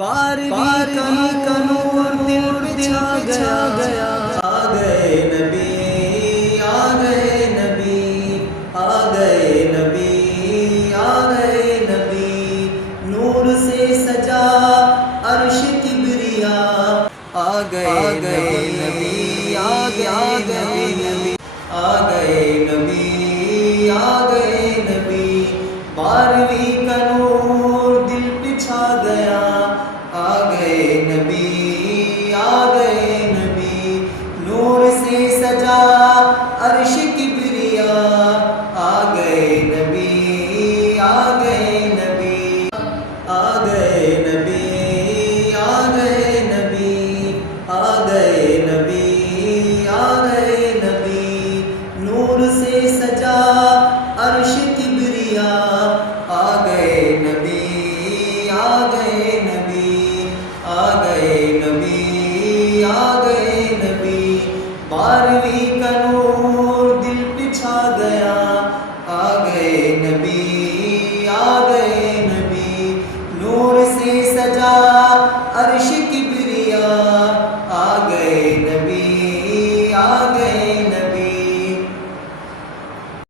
بارہویں کا نور دل پہ چھا گیا آ گئے نبی آ گئے نبی آ گئے نبی آ گئے نبی نور سے سجا عرش کبریا آ گئے نبی آ گئے نبی آ گئے نبی آ گئے نبی بارہویں کا نور دل پہ چھا گیا آ گئے نبی آ گئے نبی نور سے سجا عرش کبریا آ گئے نبی آ گئے نبی آ گئے نبی آ گئے نبی آ گئے نبی آ گئے نبی نور سے سجا عرش کبریا آ گئے نبی آ گئے نبی آ گئے نبی آ گئے نبی بارہویں کا نور دل پہ چھا گیا آ گئے نبی آ